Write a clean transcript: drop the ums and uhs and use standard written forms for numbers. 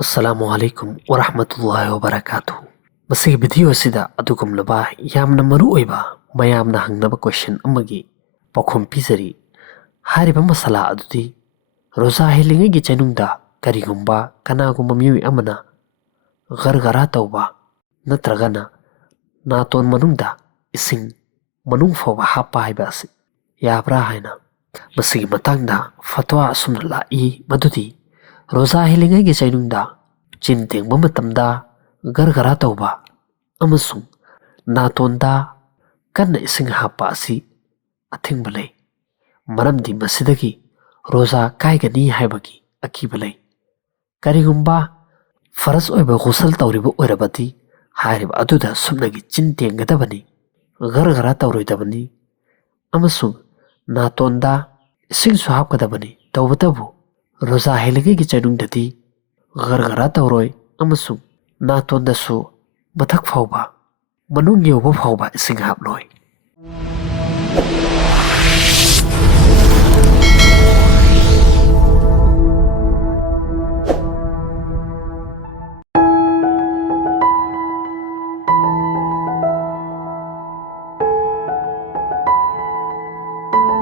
Assalamu alaikum wa rahmatullahi wa barakatuh. Masih video sida adukumlaba yamna maru oiba mayamna hangnaba question amagi pakhum pizari. Hariba masala adudi roza hilingi gi chanungda karigumba kanagumba miwi amana gargara tauba natragana naton manungda ising manung fawba hapa haiba asi yabra haina. Masigi matangda fatwa asumna la'i madudi roza hilingi gi chanungda chin tengba matamda gargara tauba amasung natonda kanna ising hapa asi athingba lei. Maramdi masidagi roza kaigani haibagi akiba lei. Karigumba faras oiba ghusal tawriba oirabadi hariba aduda sumnagi chin tenggadabani gargara tawroidabani amasung natonda ising su hapkadabani tawbatabu roza hilingi gi chanungdadi gargara tawroi amasung natonda su mathak fawba manung yawba fawba ising haploi.